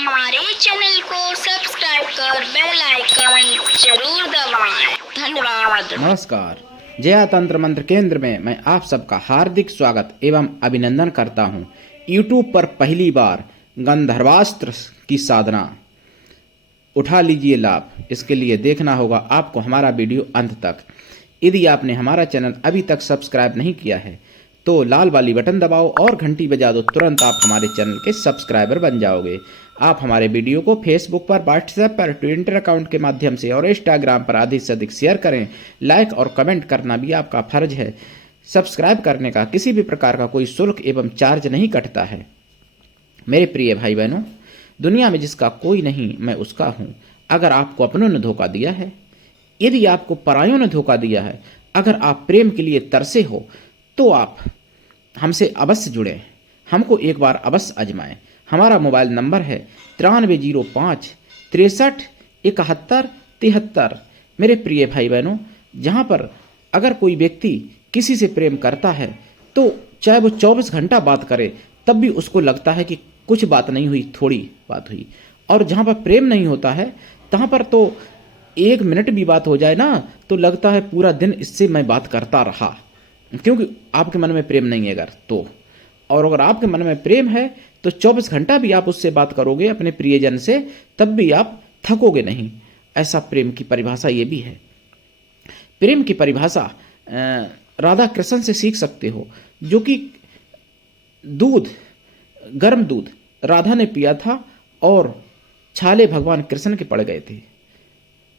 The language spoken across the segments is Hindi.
हमारे चैनल को सब्सक्राइब कर बेल आइकन जरूर दबाएं। धन्यवाद। नमस्कार, जया तंत्र मंत्र केंद्र में मैं आप सबका हार्दिक स्वागत एवं अभिनंदन करता हूं। YouTube पर पहली बार गंधर्वास्त्र की साधना उठा लीजिए लाभ। इसके लिए देखना होगा आपको हमारा वीडियो अंत तक। यदि आपने हमारा चैनल अभी तक सब्सक्राइब नहीं किया है तो लाल वाली बटन दबाओ और घंटी बजा दो, तुरंत आप हमारे चैनल के सब्सक्राइबर बन जाओगे। आप हमारे वीडियो को फेसबुक पर, व्हाट्सएप पर, ट्विटर अकाउंट के माध्यम से और इंस्टाग्राम पर अधिक से अधिक शेयर करें। लाइक और कमेंट करना भी आपका फर्ज है। सब्सक्राइब करने का किसी भी प्रकार का कोई शुल्क एवं चार्ज नहीं कटता है। मेरे प्रिय भाई बहनों, दुनिया में जिसका कोई नहीं मैं उसका हूँ। अगर आपको अपनों ने धोखा दिया है, यदि आपको परायों ने धोखा दिया है, अगर आप प्रेम के लिए तरसे हो तो आप हमसे अवश्य जुड़ें, हमको एक बार अवश्य आजमाएं। हमारा मोबाइल नंबर है 9305 63 71 73। मेरे प्रिय भाई बहनों, जहाँ पर अगर कोई व्यक्ति किसी से प्रेम करता है तो चाहे वो 24 घंटा बात करे तब भी उसको लगता है कि कुछ बात नहीं हुई, थोड़ी बात हुई। और जहाँ पर प्रेम नहीं होता है तहाँ पर तो 1 मिनट भी बात हो जाए ना तो लगता है पूरा दिन इससे मैं बात करता रहा, क्योंकि आपके मन में प्रेम नहीं है अगर तो। और अगर आपके मन में प्रेम है तो 24 घंटा भी आप उससे बात करोगे अपने प्रियजन से, तब भी आप थकोगे नहीं। ऐसा प्रेम की परिभाषा ये भी है। प्रेम की परिभाषा राधा कृष्ण से सीख सकते हो, जो कि गर्म दूध राधा ने पिया था और छाले भगवान कृष्ण के पड़ गए थे।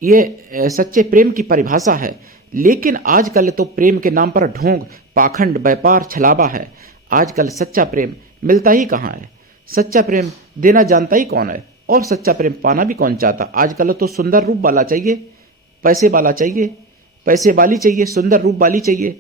ये सच्चे प्रेम की परिभाषा है। लेकिन आजकल तो प्रेम के नाम पर ढोंग, पाखंड, व्यापार, छलावा है। आजकल सच्चा प्रेम मिलता ही कहाँ है। सच्चा प्रेम देना जानता ही कौन है, और सच्चा प्रेम पाना भी कौन चाहता। आजकल तो सुंदर रूप वाला चाहिए, पैसे वाला चाहिए, पैसे वाली चाहिए, सुंदर रूप वाली चाहिए।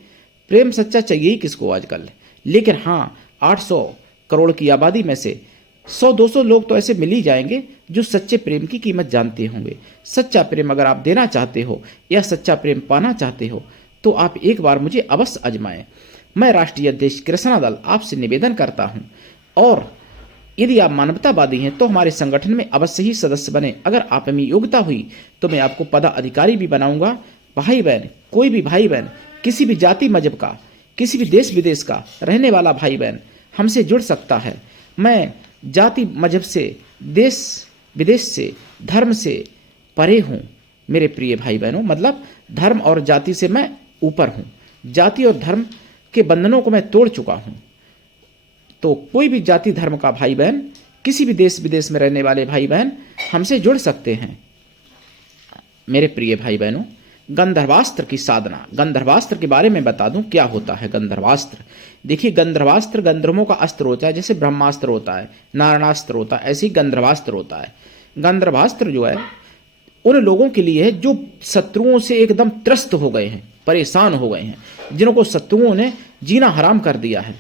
प्रेम सच्चा चाहिए ही किसको आजकल। लेकिन हाँ, 800 करोड़ की आबादी में से 100-200 लोग तो ऐसे मिल ही जाएंगे जो सच्चे प्रेम की कीमत जानते होंगे। सच्चा प्रेम अगर आप देना चाहते हो या सच्चा प्रेम पाना चाहते हो तो आप एक बार मुझे अवश्य आजमाएं। मैं राष्ट्रीय अध्यक्ष कृष्णा दल आपसे निवेदन करता हूं, और यदि आप मानवतावादी हैं तो हमारे संगठन में अवश्य ही सदस्य बने। अगर आप में योग्यता हुई तो मैं आपको पदाधिकारी भी बनाऊंगा। भाई बहन, कोई भी भाई बहन, किसी भी जाति मजहब का, किसी भी देश विदेश का रहने वाला भाई बहन हमसे जुड़ सकता है। मैं जाति मजहब से, देश विदेश से, धर्म से परे हूँ। मेरे प्रिय भाई बहनों, मतलब धर्म और जाति से मैं ऊपर हूँ। जाति और धर्म के बंधनों को मैं तोड़ चुका हूँ। तो कोई भी जाति धर्म का भाई बहन, किसी भी देश विदेश में रहने वाले भाई बहन हमसे जुड़ सकते हैं। मेरे प्रिय भाई बहनों, गंधर्वास्त्र की साधना। गंधर्वास्त्र के बारे में बता दूं क्या होता है गंधर्वास्त्र। देखिए, गंधर्वास्त्र गंधर्वों का अस्त्र होता है। जैसे ब्रह्मास्त्र होता है, नारायणास्त्र होता है, ऐसे ही गंधर्वास्त्र होता है। गंधर्वास्त्र जो है उन लोगों के लिए है जो शत्रुओं से एकदम त्रस्त हो गए हैं, परेशान हो गए हैं, जिनको शत्रुओं ने जीना हराम कर दिया है।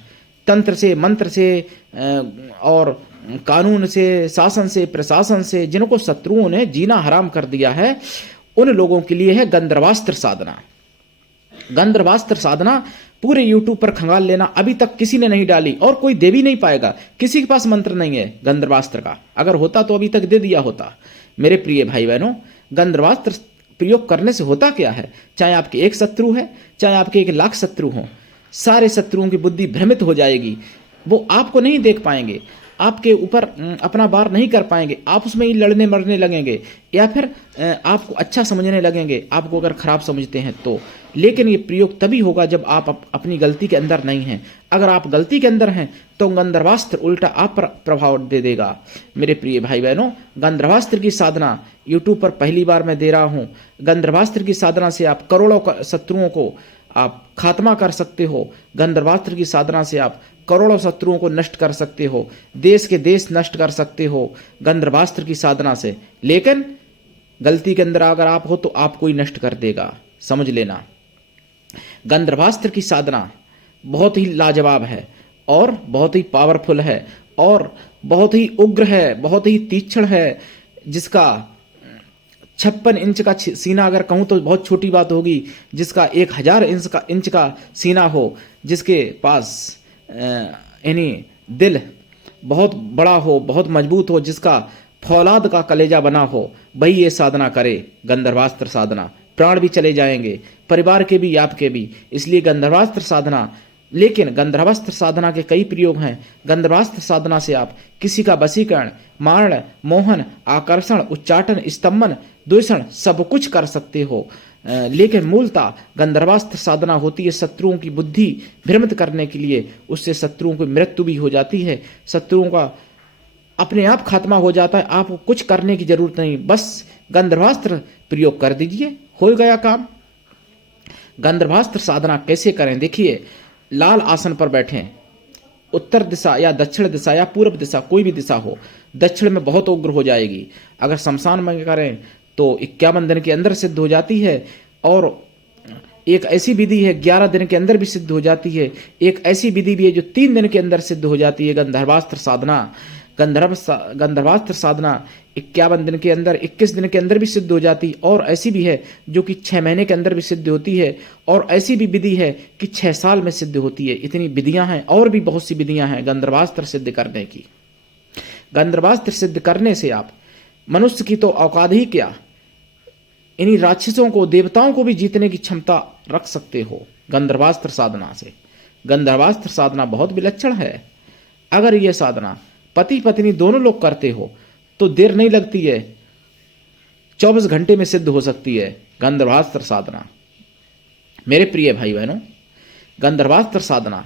तंत्र से, मंत्र से और कानून से, शासन से, प्रशासन से जिनको शत्रुओं ने जीना हराम कर दिया है, उन लोगों के लिए है गंधर्वास्त्र साधना। गंधर्वास्त्र साधना पूरे YouTube पर खंगाल लेना, अभी तक किसी ने नहीं डाली और कोई दे भी नहीं पाएगा। किसी के पास मंत्र नहीं है गंधर्वास्त्र का। अगर होता तो अभी तक दे दिया होता। मेरे प्रिय भाई बहनों, गंधर्वास्त्र प्रयोग करने से होता क्या है, चाहे आपके एक शत्रु है, चाहे आपके 1 लाख शत्रु हों, सारे शत्रुओं की बुद्धि भ्रमित हो जाएगी। वो आपको नहीं देख पाएंगे, आपके ऊपर अपना वार नहीं कर पाएंगे। आप उसमें ही लड़ने मरने लगेंगे, या फिर आपको अच्छा समझने लगेंगे, आपको अगर खराब समझते हैं तो। लेकिन ये प्रयोग तभी होगा जब आप अपनी गलती के अंदर नहीं हैं। अगर आप गलती के अंदर हैं तो गंधर्वास्त्र उल्टा आप पर प्रभाव दे देगा। मेरे प्रिय भाई बहनों, गंधर्वास्त्र की साधना YouTube पर पहली बार मैं दे रहा हूँ। गंधर्वास्त्र की साधना से आप करोड़ों शत्रुओं को आप खात्मा कर सकते हो। गंधर्वास्त्र की साधना से आप करोड़ों शत्रुओं को नष्ट कर सकते हो, देश के देश नष्ट कर सकते हो गंधर्वास्त्र की साधना से। लेकिन गलती के अंदर अगर आप हो तो आपको ही नष्ट कर देगा, समझ लेना। गंधर्वास्त्र की साधना बहुत ही लाजवाब है और बहुत ही पावरफुल है और बहुत ही उग्र है, बहुत ही तीक्ष्ण है। जिसका 56 इंच का सीना अगर कहूँ तो बहुत छोटी बात होगी। जिसका 1000 इंच का सीना हो, जिसके पास यानी दिल बहुत बड़ा हो, बहुत मजबूत हो, जिसका फौलाद का कलेजा बना हो वही ये साधना करे, गंधर्वास्त्र साधना। प्राण भी चले जाएंगे, परिवार के भी, आपके भी, इसलिए गंधर्वास्त्र साधना। लेकिन गंधर्वास्त्र साधना के कई प्रयोग हैं। गंधर्वास्त्र साधना से आप किसी का वशीकरण, मारण, मोहन, आकर्षण, उच्चाटन, स्तंभन, द्वेषण सब कुछ कर सकते हो। लेकिन मूलतः गंधर्वास्त्र साधना होती है शत्रुओं की बुद्धि भ्रमित करने के लिए। उससे शत्रुओं की मृत्यु भी हो जाती है, शत्रुओं का अपने आप खात्मा हो जाता है। आपको कुछ करने की जरूरत नहीं, बस गंधर्वास्त्र प्रयोग कर दीजिए, हो गया काम। गंधर्वास्त्र साधना कैसे करें? देखिए, लाल आसन पर बैठें, उत्तर दिशा या दक्षिण दिशा या पूर्व दिशा, कोई भी दिशा हो। दक्षिण में बहुत उग्र हो जाएगी। अगर शमशान में करें तो 51 दिन के अंदर सिद्ध हो जाती है। और एक ऐसी विधि है 11 दिन के अंदर भी सिद्ध हो जाती है। एक ऐसी विधि भी है जो 3 दिन के अंदर सिद्ध हो जाती है, गंधर्वास्त्र साधना। गंधर्वास्त्र साधना 51 दिन के अंदर, 21 दिन के अंदर भी सिद्ध हो जाती। और ऐसी भी है जो कि 6 महीने के अंदर भी सिद्ध होती है। और ऐसी भी विधि है कि 6 साल में सिद्ध होती है। इतनी विधियां हैं, और भी बहुत सी विधियां हैं गंधर्वास्त्र सिद्ध करने की। गंधर्वास्त्र सिद्ध करने से आप मनुष्य की तो औकात ही क्या, इन्हीं राक्षसों को, देवताओं को भी जीतने की क्षमता रख सकते हो गंधर्वास्त्र साधना से। गंधर्वास्त्र साधना बहुत विलक्षण है। अगर यह साधना पति पत्नी दोनों लोग करते हो तो देर नहीं लगती है, 24 घंटे में सिद्ध हो सकती है गंधर्वास्त्र साधना। मेरे प्रिय भाई बहनों, गंधर्वास्त्र साधना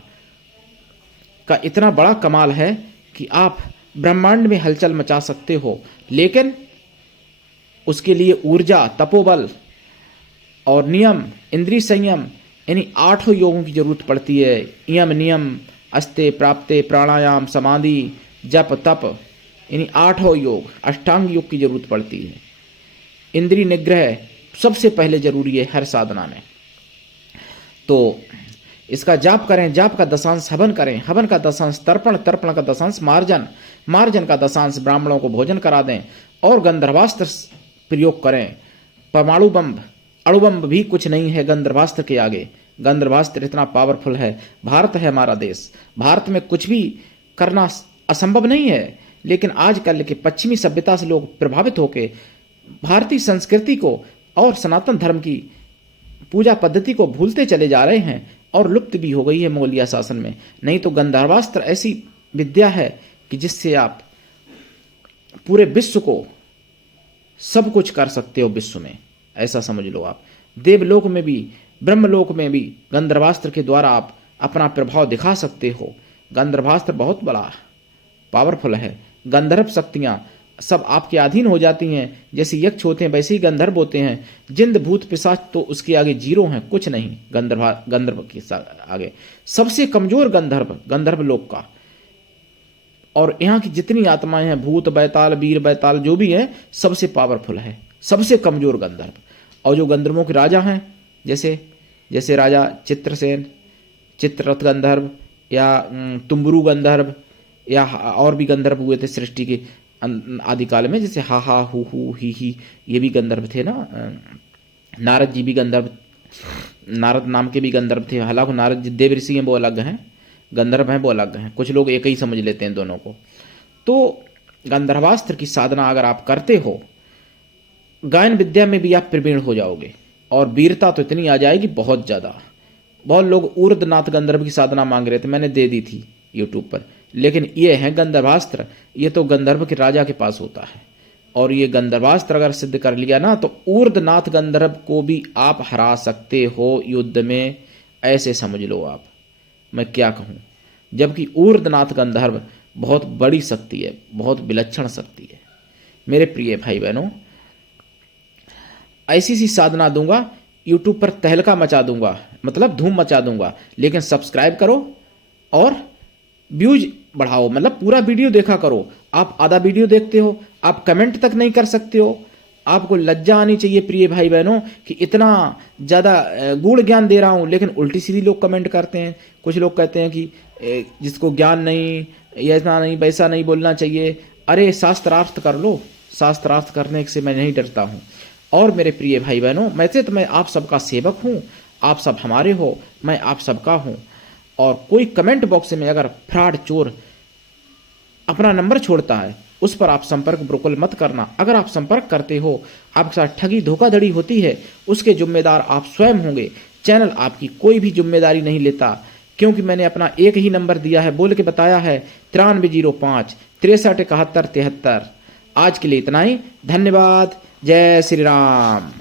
का इतना बड़ा कमाल है कि आप ब्रह्मांड में हलचल मचा सकते हो। लेकिन उसके लिए ऊर्जा, तपोबल और नियम, इंद्रिय संयम, यानी 8 योगों की जरूरत पड़ती है। यम, नियम, अस्ते, प्राप्ते, प्राणायाम, समाधि, जप, तप, यानी 8 योग, अष्टांग योग की जरूरत पड़ती है। इंद्रिय निग्रह सबसे पहले जरूरी है हर साधना में। तो इसका जाप करें, जाप का दशांश हवन करें, हवन का दशांश तर्पण, तर्पण का दशांश मार्जन, मार्जन का दशांश ब्राह्मणों को भोजन करा दें। और गंधर्वास्त्र प्रयोग करें। परमाणु बम, अणुबम भी कुछ नहीं है गंधर्वास्त्र के आगे। गंधर्वास्त्र इतना पावरफुल है। भारत है हमारा देश, भारत में कुछ भी करना असंभव नहीं है। लेकिन आजकल के पश्चिमी सभ्यता से लोग प्रभावित होकर भारतीय संस्कृति को और सनातन धर्म की पूजा पद्धति को भूलते चले जा रहे हैं और लुप्त भी हो गई है मौर्य शासन में। नहीं तो गंधर्वास्त्र ऐसी विद्या है कि जिससे आप पूरे विश्व को सब कुछ कर सकते हो। विश्व में ऐसा समझ लो आप, देवलोक में भी, ब्रह्मलोक में भी गंधर्वास्त्र के द्वारा आप अपना प्रभाव दिखा सकते हो। गंधर्वास्त्र बहुत बड़ा पावरफुल है। गंधर्व शक्तियां सब आपके अधीन हो जाती हैं। जैसे यक्ष होते हैं वैसे ही गंधर्व होते हैं। जिंद भूत पिशाच तो उसके आगे जीरो हैं, कुछ नहीं। गंधर्व के आगे सबसे कमजोर गंधर्व लोक का। और यहाँ की जितनी आत्माएं हैं, भूत बैताल, वीर बैताल जो भी है, सबसे पावरफुल है, सबसे कमजोर गंधर्व। और जो गंधर्वों के राजा हैं, जैसे राजा चित्रसेन, चित्ररथ गंधर्व, या तुम्बुरु गंधर्व, या और भी गंधर्व हुए थे सृष्टि के आदिकाल में, जैसे हा हा हु हु ही, ये भी गंधर्व थे ना। नारद जी भी गंधर्व, नारद नाम के भी गंधर्व थे। हालांकि नारद जी देव ऋषि हैं, वो अलग हैं, गंधर्व हैं वो अलग हैं। कुछ लोग एक ही समझ लेते हैं दोनों को। तो गंधर्वास्त्र की साधना अगर आप करते हो, गायन विद्या में भी आप प्रवीण हो जाओगे। और वीरता तो इतनी आ जाएगी बहुत ज़्यादा। बहुत लोग ऊर्ध्वनाथ गंधर्व की साधना मांग रहे थे, मैंने दे दी थी यूट्यूब पर। लेकिन ये है गंधर्वास्त्र, ये तो गंधर्व के राजा के पास होता है। और ये गंधर्वास्त्र अगर सिद्ध कर लिया ना, तो ऊर्ध्वनाथ गंधर्व को भी आप हरा सकते हो युद्ध में। ऐसे समझ लो आप, मैं क्या कहूँ। जबकि ऊर्ध्वनाथ गंधर्व बहुत बड़ी शक्ति है, बहुत विलक्षण शक्ति है। मेरे प्रिय भाई बहनों, ऐसी सी साधना दूंगा, यूट्यूब पर तहलका मचा दूंगा, मतलब धूम मचा दूंगा। लेकिन सब्सक्राइब करो और व्यूज बढ़ाओ, मतलब पूरा वीडियो देखा करो। आप आधा वीडियो देखते हो, आप कमेंट तक नहीं कर सकते हो। आपको लज्जा आनी चाहिए प्रिय भाई बहनों कि इतना ज़्यादा गूढ़ ज्ञान दे रहा हूँ, लेकिन उल्टी सीधी लोग कमेंट करते हैं। कुछ लोग कहते हैं कि जिसको ज्ञान नहीं, ऐसा नहीं, वैसा नहीं बोलना चाहिए। अरे शास्त्रार्थ कर लो, शास्त्रार्थ करने से मैं नहीं डरता हूँ। और मेरे प्रिय भाई बहनों, मैं आप सबका सेवक हूँ, आप सब हमारे हो, मैं आप सबका हूँ। और कोई कमेंट बॉक्स में अगर फ्रॉड चोर अपना नंबर छोड़ता है उस पर आप संपर्क बिल्कुल मत करना। अगर आप संपर्क करते हो, आपके साथ ठगी धोखाधड़ी होती है, उसके जिम्मेदार आप स्वयं होंगे। चैनल आपकी कोई भी जिम्मेदारी नहीं लेता, क्योंकि मैंने अपना एक ही नंबर दिया है, बोल के बताया है 9305 63 71 73। आज के लिए इतना ही। धन्यवाद। जय श्री राम।